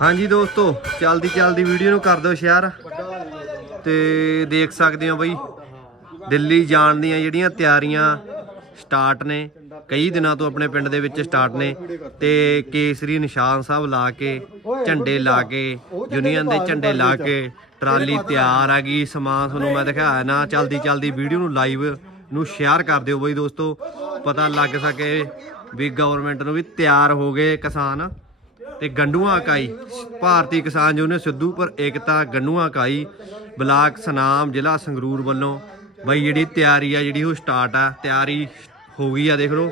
ਹਾਂਜੀ ਦੋਸਤੋ, ਚਲਦੀ ਚਲਦੀ ਵੀਡੀਓ ਨੂੰ ਕਰ ਦਿਓ ਸ਼ੇਅਰ। ਤੇ ਦੇਖ ਸਕਦੇ ਹੋ ਬਈ, ਦਿੱਲੀ ਜਾਣ ਦੀਆਂ ਜਿਹੜੀਆਂ ਤਿਆਰੀਆਂ ਸਟਾਰਟ ਨੇ, ਕਈ ਦਿਨਾਂ ਤੋਂ ਆਪਣੇ ਪਿੰਡ ਦੇ ਵਿੱਚ ਸਟਾਰਟ ਨੇ, ਤੇ ਕੇਸਰੀ ਨਿਸ਼ਾਨ ਸਾਹਿਬ ਲਾ ਕੇ, ਝੰਡੇ ਲਾ ਕੇ, ਯੂਨੀਅਨ ਦੇ ਝੰਡੇ ਲਾ ਕੇ, ਟਰਾਲੀ ਤਿਆਰ ਆ ਗਈ, ਸਮਾਨ ਤੁਹਾਨੂੰ ਮੈਂ ਦਿਖਾਇਆ ਨਾ, ਚਲਦੀ ਚਲਦੀ ਵੀਡੀਓ ਨੂੰ ਲਾਈਵ ਨੂੰ ਸ਼ੇਅਰ ਕਰ ਦਿਓ ਬਈ ਦੋਸਤੋ, ਪਤਾ ਲੱਗ ਸਕੇ ਵੀ ਗਵਰਨਮੈਂਟ ਨੂੰ ਵੀ ਤਿਆਰ ਹੋ ਗਏ ਕਿਸਾਨ। ਤੇ ਗੰਡੂਆਂ ਇਕਾਈ ਭਾਰਤੀ ਕਿਸਾਨ ਯੂਨੀਅਨ ਸਿੱਧੂਪੁਰ ਏਕਤਾ, ਗੰਡੂਆਂ ਇਕਾਈ ਬਲਾਕ ਸਨਾਮ ਜ਼ਿਲ੍ਹਾ ਸੰਗਰੂਰ ਵੱਲੋਂ ਬਈ ਜਿਹੜੀ ਤਿਆਰੀ ਆ, ਜਿਹੜੀ ਉਹ ਸਟਾਰਟ ਆ, ਤਿਆਰੀ ਹੋ ਗਈ ਆ ਦੇਖ ਲਓ।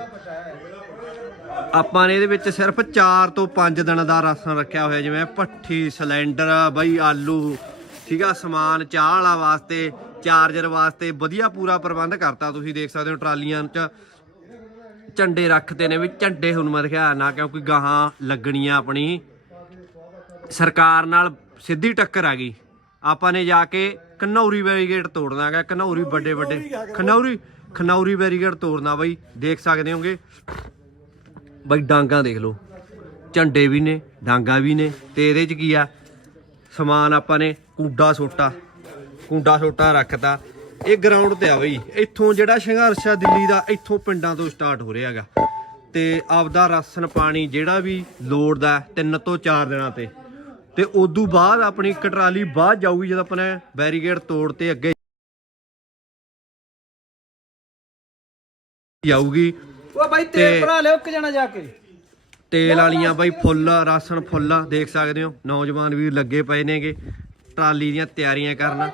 ਆਪਾਂ ਨੇ ਇਹਦੇ ਵਿੱਚ ਸਿਰਫ 4 ਤੋਂ 5 ਦਿਨ ਦਾ ਰਾਸ਼ਨ ਰੱਖਿਆ ਹੋਇਆ, ਜਿਵੇਂ ਭੱਠੀ, ਸਿਲੰਡਰ, ਬਈ ਆਲੂ, ਠੀਕ ਆ, ਸਮਾਨ, ਚਾਹ ਵਾਲਾ ਵਾਸਤੇ, ਚਾਰਜਰ ਵਾਸਤੇ, ਵਧੀਆ ਪੂਰਾ ਪ੍ਰਬੰਧ ਕਰਤਾ ਤੁਸੀਂ ਦੇਖ ਸਕਦੇ ਹੋ ਟਰਾਲੀਆਂ 'ਚ। ਝੰਡੇ ਰੱਖਦੇ ਨੇ ਵੀ ਝੰਡੇ ਹੁਣ ਮੈਂ ਦਿਖਾਇਆ ਨਾ ਕਿਉਂਕਿ ਗਾਹਾਂ ਲੱਗਣੀਆਂ ਆਪਣੀ। ਸਰਕਾਰ ਨਾਲ ਸਿੱਧੀ ਟੱਕਰ ਆ ਗਈ। ਆਪਾਂ ਨੇ ਜਾ ਕੇ ਕਨੌਰੀ ਬੈਰੀਗੇਡ ਤੋੜਨਾ ਹੈਗਾ ਕਨੌਰੀ ਵੱਡੇ ਵੱਡੇ। ਖਨੌਰੀ ਖਨੌਰੀ ਬੈਰੀਗੇਡ ਤੋੜਨਾ ਬਈ ਦੇਖ ਸਕਦੇ ਹੋਗੇ। ਬਈ ਡਾਂਗਾ ਦੇਖ ਲਓ। ਝੰਡੇ ਵੀ ਨੇ ਡਾਂਗਾ ਵੀ ਨੇ ਤੇ ਇਹਦੇ ਚ ਕੀ ਆ? ਸਮਾਨ ਆਪਾਂ ਨੇ ਕੂਡਾ ਸੋਟਾ। ਕੂਡਾ ਸੋਟਾ ਰੱਖਤਾ। ਇਹ ਗਰਾਊਂਡ ਤੇ ਆ ਬਈ। ਇੱਥੋਂ ਜਿਹੜਾ ਸੰਘਰਸ਼ ਆ ਦਿੱਲੀ ਦਾ ਇੱਥੋਂ ਪਿੰਡਾਂ ਤੋਂ ਸਟਾਰਟ ਹੋ ਰਿਹਾ ਹੈਗਾ। ਤੇ ਆਪਦਾ ਰਾਸ਼ਨ ਪਾਣੀ ਜਿਹੜਾ ਵੀ ਲੋੜ ਦਾ ਤਿੰਨ ਤੋਂ ਚਾਰ ਦਿਨਾਂ ਤੇ। ਤੇ ਉਦੋਂ ਬਾਅਦ ਆਪਣੀ ਇੱਕ ਟਰਾਲੀ ਬਾਅਦ ਜਾਊਗੀ ਜਦੋਂ ਆਪਾਂ ਨੇ ਬੈਰੀਗੇਡ ਤੋੜ ਤੇ ਅੱਗੇ ਜਾਊਗੀ। ਉਹ ਬਾਈ ਤੇ- ਤੇਲ ਭਰਾ ਲਿਓ ਇੱਕ ਜਣਾ ਜਾ ਕੇ। ਤੇਲ ਵਾਲੀਆਂ ਬਾਈ ਫੁੱਲ ਰਾਸ਼ਨ ਫੁੱਲ ਦੇਖ ਸਕਦੇ ਹੋ। ਨੌਜਵਾਨ ਵੀ ਲੱਗੇ ਪਏ ਨੇਗੇ ਟਰਾਲੀ ਦੀਆਂ ਤਿਆਰੀਆਂ ਕਰਨ।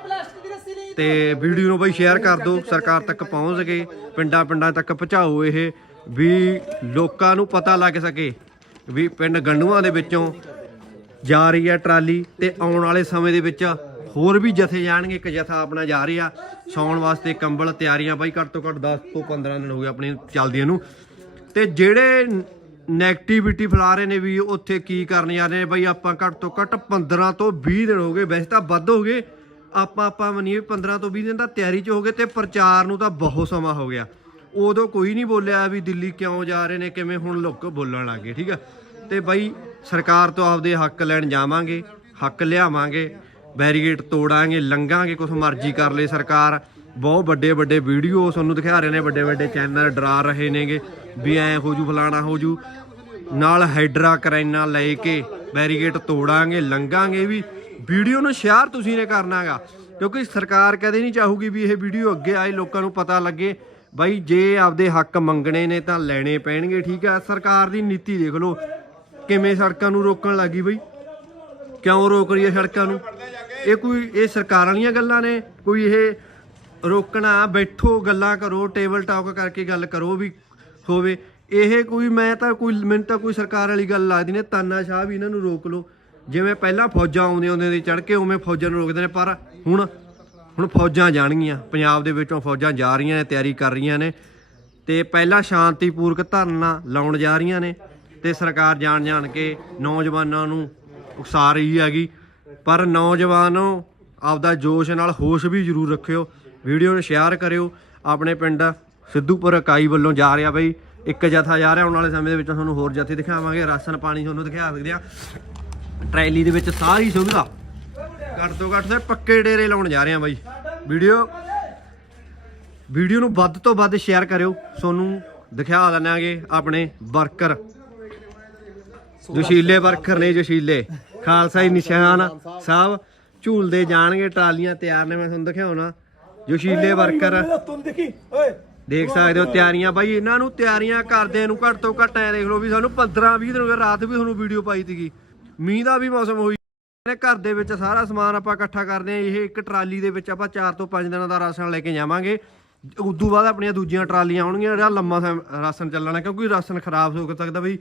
ਤੇ ਵੀਡੀਓ ਨੂੰ ਬਈ ਸ਼ੇਅਰ ਕਰ ਦਿਓ, ਸਰਕਾਰ ਤੱਕ ਪਹੁੰਚ ਸਕੇ ਪਿੰਡਾਂ ਪਿੰਡਾਂ ਤੱਕ ਪਹੁੰਚਾਓ ਇਹ, ਵੀ ਲੋਕਾਂ ਨੂੰ ਪਤਾ ਲੱਗ ਸਕੇ ਵੀ ਪਿੰਡ ਗੰਡੂਆਂ ਦੇ ਵਿੱਚੋਂ ਜਾ ਰਹੀ ਹੈ ਟਰਾਲੀ ਤੇ ਆਉਣ ਵਾਲੇ ਸਮੇਂ ਦੇ ਵਿੱਚ ਹੋਰ ਵੀ ਜਥੇ ਜਾਣਗੇ, ਇੱਕ ਜਥਾ ਆਪਣਾ ਜਾ ਰਿਹਾ। ਸੌਣ ਵਾਸਤੇ ਕੰਬਲ, ਤਿਆਰੀਆਂ ਬਾਈ ਘੱਟ ਤੋਂ ਘੱਟ 10 ਤੋਂ 15 ਦਿਨ ਹੋ ਗਏ ਆਪਣੇ ਚੱਲਦੀਆਂ ਨੂੰ। ਤੇ ਜਿਹੜੇ ਨੈਗੇਟਿਵਿਟੀ ਫੈਲਾ ਰਹੇ ਨੇ ਵੀ ਉੱਥੇ ਕੀ ਕਰਨ ਜਾ ਰਹੇ ਨੇ, ਬਾਈ ਆਪਾਂ ਘੱਟ ਤੋਂ ਘੱਟ 15 ਤੋਂ 20 ਦਿਨ ਹੋ ਗਏ, ਵੈਸੇ ਤਾਂ ਵੱਧ ਹੋ ਗਏ। ਆਪਾਂ ਆਪਾਂ ਮੰਨੀਏ 15 ਤੋਂ 20 ਦਿਨ ਦਾ ਤਿਆਰੀ 'ਚ ਹੋ ਗਏ ਤੇ ਪ੍ਰਚਾਰ ਨੂੰ ਤਾਂ ਬਹੁਤ ਸਮਾਂ ਹੋ ਗਿਆ। ਉਦੋਂ ਕੋਈ ਨਹੀਂ ਬੋਲਿਆ ਵੀ ਦਿੱਲੀ ਕਿਉਂ ਜਾ ਰਹੇ ਨੇ, ਕਿਵੇਂ ਹੁਣ ਲੋਕ ਬੋਲਣ ਲੱਗੇ ਠੀਕ ਆ? ਤੇ ਬਾਈ ਸਰਕਾਰ ਤੋਂ ਆਪਦੇ ਹੱਕ ਲੈਣ ਜਾਵਾਂਗੇ, ਹੱਕ ਲਿਆਵਾਂਗੇ ਬੈਰੀਗੇਟ ਤੋੜਾਂਗੇ, ਲੰਘਾਂਗੇ, ਕੁਛ ਮਰਜ਼ੀ ਕਰ ਲੇ ਸਰਕਾਰ। ਬਹੁਤ ਵੱਡੇ ਵੱਡੇ ਵੀਡੀਓ ਤੁਹਾਨੂੰ ਦਿਖਾ ਰਹੇ ਨੇ, ਵੱਡੇ ਵੱਡੇ ਚੈਨਲ ਡਰਾ ਰਹੇ ਨੇਗੇ ਵੀ ਐ ਹੋ ਜੂ, ਫਲਾਣਾ ਹੋ ਜੂ। ਨਾਲ ਹਾਈਡਰਾ ਕਰੈਨਾ ਲੈ ਕੇ ਬੈਰੀਗੇਟ ਤੋੜਾਂਗੇ, ਲੰਘਾਂਗੇ ਵੀ। ਵੀਡੀਓ ਨੂੰ ਸ਼ੇਅਰ ਤੁਸੀਂ ਨੇ ਕਰਨਾਗਾ ਕਿਉਂਕਿ ਸਰਕਾਰ ਕਦੇ ਨਹੀਂ ਚਾਹੂਗੀ ਵੀ ਇਹ ਵੀਡੀਓ ਅੱਗੇ ਆਏ, ਲੋਕਾਂ ਨੂੰ ਪਤਾ ਲੱਗੇ। ਬਾਈ ਜੇ ਆਪਦੇ ਹੱਕ ਮੰਗਣੇ ਨੇ ਤਾਂ ਲੈਣੇ ਪੈਣਗੇ, ਠੀਕ ਆ? ਸਰਕਾਰ ਦੀ ਨੀਤੀ ਦੇਖ ਲਓ। ਕਿਵੇਂ ਸੜਕਾਂ ਨੂੰ ਰੋਕਣ ਲੱਗੀ ਬਈ? ਕਿਉਂ ਰੋਕ ਰਹੀ ਹੈ ਸੜਕਾਂ ਨੂੰ? ਇਹ ਕੋਈ, ਇਹ ਸਰਕਾਰ ਵਾਲੀਆਂ ਗੱਲਾਂ ਨੇ? ਕੋਈ ਇਹ ਰੋਕਣਾ, ਬੈਠੋ, ਗੱਲਾਂ ਕਰੋ, ਟੇਬਲ ਟਾਕ ਕਰਕੇ ਗੱਲ ਕਰੋ ਵੀ ਹੋਵੇ। ਇਹ ਕੋਈ, ਮੈਂ ਤਾਂ ਕੋਈ, ਮੈਨੂੰ ਤਾਂ ਕੋਈ ਸਰਕਾਰ ਵਾਲੀ ਗੱਲ ਲੱਗਦੀ ਨੇ ਤਾਨਾਸ਼ਾਹ ਵੀ ਇਹਨਾਂ ਨੂੰ ਰੋਕ ਲਓ। ਜਿਵੇਂ ਪਹਿਲਾਂ ਫੌਜਾਂ ਆਉਂਦੀਆਂ ਹੁੰਦੀਆਂ ਦੀ ਚੜ ਕੇ, ਉਵੇਂ ਫੌਜਾਂ ਨੂੰ ਰੋਕਦੇ ਨੇ, ਪਰ ਹੁਣ ਹੁਣ ਫੌਜਾਂ ਜਾਣਗੀਆਂ। ਪੰਜਾਬ ਦੇ ਵਿੱਚੋਂ ਫੌਜਾਂ ਜਾ ਰਹੀਆਂ ਨੇ, ਤਿਆਰੀ ਕਰ ਰਹੀਆਂ ਨੇ। ਤੇ ਪਹਿਲਾਂ ਸ਼ਾਂਤੀਪੂਰਕ ਧਰਨਾ ਲਾਉਣ ਜਾ ਰਹੀਆਂ ਨੇ ਤੇ ਸਰਕਾਰ ਜਾਣ ਜਾਣ ਕੇ ਨੌਜਵਾਨਾਂ ਨੂੰ ਉਕਸਾ ਰਹੀ ਹੈਗੀ। ਪਰ ਨੌਜਵਾਨੋ ਆਪਦਾ ਜੋਸ਼ ਨਾਲ ਹੋਸ਼ ਵੀ ਜ਼ਰੂਰ ਰੱਖਿਓ। ਵੀਡੀਓ ਨੂੰ ਸ਼ੇਅਰ ਕਰਿਓ। ਆਪਣੇ ਪਿੰਡ ਸਿੱਧੂਪੁਰ ਇਕਾਈ ਵੱਲੋਂ ਜਾ ਰਿਹਾ ਬਈ। ਇੱਕ ਜਥਾ ਜਾ ਰਿਹਾ। ਆਉਣ ਵਾਲੇ ਸਮੇਂ ਦੇ ਵਿੱਚ ਤੁਹਾਨੂੰ ਹੋਰ ਜਥੇ ਦਿਖਾਵਾਂਗੇ। ਰਾਸ਼ਨ ਪਾਣੀ ਤੁਹਾਨੂੰ ਦਿਖਾ ਸਕਦੇ ਆ। ਟਰੈਲੀ ਦੇ ਵਿੱਚ ਸਾਰੀ ਸੁਵਿਧਾ। ਘੱਟ ਤੋਂ ਘੱਟ ਤੇ ਪੱਕੇ ਡੇਰੇ ਲਾਉਣ ਜਾ ਰਹੇ ਆ ਬਾਈ। ਵੀਡੀਓ ਵੀਡੀਓ ਨੂੰ ਵੱਧ ਤੋਂ ਵੱਧ ਸ਼ੇਅਰ ਕਰਿਓ। ਤੁਹਾਨੂੰ ਦਿਖਾ ਦਿੰਨਾਂਗੇ ਆਪਣੇ ਵਰਕਰ ਜੋਸ਼ੀਲੇ ਵਰਕਰ ਨੇ ਜੋਸ਼ੀਲੇ। ਖਾਲਸਾ ਹੀ ਨਿਸ਼ਾਨ ਸਾਹਿਬ। ਝੂਲਦੇ ਜਾਣਗੇ, ਟਰਾਲੀਆਂ ਤਿਆਰ ਨੇ, ਮੈਂ ਤੁਹਾਨੂੰ ਦਿਖਾਉਣਾ। ਜੋਸ਼ੀਲੇ ਵਰਕਰ ਦੇਖ ਸਕਦੇ ਹੋ ਤਿਆਰੀਆਂ। ਬਾਈ, ਇਹਨਾਂ ਨੂੰ ਤਿਆਰੀਆਂ ਕਰਦੇ ਨੂੰ ਘੱਟ ਤੋਂ ਘੱਟ ਐ ਦੇਖ ਲਓ ਵੀ ਸਾਨੂੰ 15 20 ਦਿਨ ਹੋ ਗਏ, ਰਾਤ ਵੀ ਤੁਹਾਨੂੰ ਵੀਡੀਓ ਪਾਈ ਸੀਗੀ। ਮੀਂਹ ਦਾ ਵੀ ਮੌਸਮ ਹੋਈ ਨੇ, ਘਰ ਦੇ ਵਿੱਚ ਸਾਰਾ ਸਮਾਨ ਆਪਾਂ ਇਕੱਠਾ ਕਰਦੇ ਆ ਇਹ ਇੱਕ ਟਰਾਲੀ ਦੇ ਵਿੱਚ ਆਪਾਂ 4 ਤੋਂ 5 ਦਿਨਾਂ ਦਾ ਰਾਸ਼ਨ ਲੈ ਕੇ ਜਾਵਾਂਗੇ। ਉਦੋਂ ਬਾਅਦ ਆਪਣੀਆਂ ਦੂਜੀਆਂ ਟਰਾਲੀਆਂ ਆਉਣਗੀਆਂ, ਜਿਹੜਾ ਲੰਮਾ ਸਮ- ਰਾਸ਼ਨ ਚੱਲਣਾ, ਕਿਉਂਕਿ ਰਾਸ਼ਨ ਖਰਾਬ ਹੋ ਸਕਦਾ ਬਈ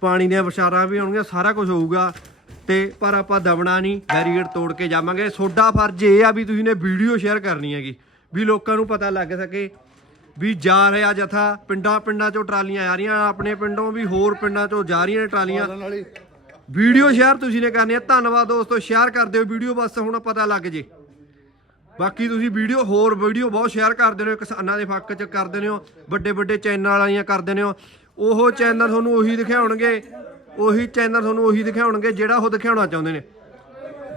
ਪਾਣੀ ਦੀਆਂ ਵਿਚਾਰਾਂ ਵੀ ਆਉਣਗੀਆਂ, ਸਾਰਾ ਕੁਝ ਹੋਊਗਾ। ਤੇ ਪਰ ਆਪਾਂ ਦਬਣਾ ਨਹੀਂ ਬੈਰੀਅਰ ਤੋੜ ਕੇ ਜਾਵਾਂਗੇ। ਤੁਹਾਡਾ ਫਰਜ਼ ਇਹ ਆ ਵੀ ਤੁਸੀਂ ਨੇ ਵੀਡੀਓ ਸ਼ੇਅਰ ਕਰਨੀ ਹੈਗੀ, ਵੀ ਲੋਕਾਂ ਨੂੰ ਪਤਾ ਲੱਗ ਸਕੇ ਵੀ ਜਾ ਰਿਹਾ ਜਥਾ ਪਿੰਡਾਂ ਪਿੰਡਾਂ ਚੋਂ ਟਰਾਲੀਆਂ ਆ ਰਹੀਆਂ, ਆਪਣੇ ਪਿੰਡੋਂ ਵੀ ਹੋਰ ਪਿੰਡਾਂ ਚੋਂ ਜਾ ਰਹੀਆਂ ਨੇ ਟਰਾਲੀਆਂ। ਵੀਡੀਓ ਸ਼ੇਅਰ ਤੁਸੀਂ ਨੇ ਕਰਨੀ ਹੈ। ਧੰਨਵਾਦ ਦੋਸਤੋ ਸ਼ੇਅਰ ਕਰ ਦਿਓ ਵੀਡੀਓ ਬਸ ਹੁਣ ਪਤਾ ਲੱਗ ਜੇ। ਬਾਕੀ ਤੁਸੀਂ ਵੀਡੀਓ ਹੋਰ ਵੀਡੀਓ ਬਹੁਤ ਸ਼ੇਅਰ ਕਰਦੇ ਨੇ। ਕਿਸਾਨਾਂ ਦੇ ਫੱਕ ਚ ਕਰਦੇ ਨੇ ਵੱਡੇ ਵੱਡੇ ਚੈਨਲ ਵਾਲੀਆਂ ਕਰਦੇ ਨੇ ਉਹ। ਚੈਨਲ ਤੁਹਾਨੂੰ ਉਹੀ ਦਿਖਾਉਣਗੇ। ਉਹੀ ਚੈਨਲ ਤੁਹਾਨੂੰ ਉਹੀ ਦਿਖਾਉਣਗੇ ਜਿਹੜਾ ਉਹ ਦਿਖਾਉਣਾ ਚਾਹੁੰਦੇ ਨੇ।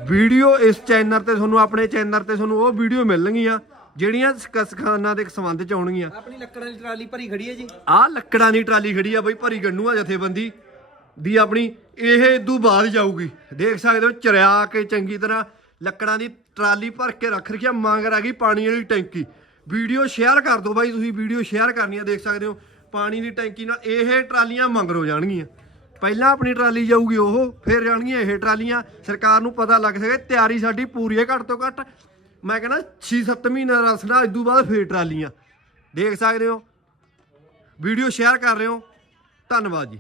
ਵੀਡੀਓ ਇਸ ਚੈਨਲ ਤੇ ਤੁਹਾਨੂੰ ਆਪਣੇ ਚੈਨਲ ਤੇ ਤੁਹਾਨੂੰ ਉਹ ਵੀਡੀਓ ਮਿਲਣਗੀਆਂ ਜਿਹੜੀਆਂ ਕਿਸਾਨਾਂ ਦੇ ਸੰਬੰਧ ਚ ਆਉਣਗੀਆਂ। ਆਪਣੀ ਲੱਕੜਾਂ ਦੀ ਟਰਾਲੀ ਭਰੀ ਖੜੀ ਹੈ ਜੀ। ਆਹ ਲੱਕੜਾਂ ਦੀ ਟਰਾਲੀ ਖੜੀ ਆ ਬਈ ਭਰੀ ਗੰਨੂ ਆ ਜਥੇਬੰਦੀ। ਦੀ ਆਪਣੀ ਇਹ ਇਦੋਂ ਬਾਅਦ ਜਾਊਗੀ। ਦੇਖ ਸਕਦੇ ਹੋ, ਚਰਿਆ ਕੇ ਚੰਗੀ ਤਰ੍ਹਾਂ ਲੱਕੜਾਂ ਦੀ ਟਰਾਲੀ ਭਰ ਕੇ ਰੱਖ ਰੱਖਿਆ ਮੰਗ ਰਹਿ ਗਈ ਪਾਣੀ ਵਾਲੀ ਟੈਂਕੀ। ਵੀਡੀਓ ਸ਼ੇਅਰ ਕਰ ਦਿਓ ਬਾਈ, ਤੁਸੀਂ ਵੀਡੀਓ ਸ਼ੇਅਰ ਕਰਨੀ ਆ, ਦੇਖ ਸਕਦੇ ਹੋ, ਪਾਣੀ ਦੀ ਟੈਂਕੀ ਨਾਲ ਇਹ ਟਰਾਲੀਆਂ ਮੰਗਰੋ ਜਾਣਗੀਆਂ। ਪਹਿਲਾਂ ਆਪਣੀ ਟਰਾਲੀ ਜਾਊਗੀ ਉਹ, ਫਿਰ ਜਾਣਗੀਆਂ ਇਹ ਟਰਾਲੀਆਂ। ਸਰਕਾਰ ਨੂੰ ਪਤਾ ਲੱਗ ਸਕੇ, ਤਿਆਰੀ ਸਾਡੀ ਪੂਰੀ ਹੈ ਘੱਟ ਤੋਂ ਘੱਟ। ਮੈਂ ਕਹਿੰਦਾ 6-7 ਮਹੀਨੇ ਦਾ ਰਸਨਾ ਤੋਂ ਬਾਅਦ ਫੇਰ ਟਰਾਲੀਆਂ। ਦੇਖ ਸਕਦੇ ਹੋ, ਵੀਡੀਓ ਸ਼ੇਅਰ ਕਰ ਰਹੇ ਹੋ। ਧੰਨਵਾਦ ਜੀ।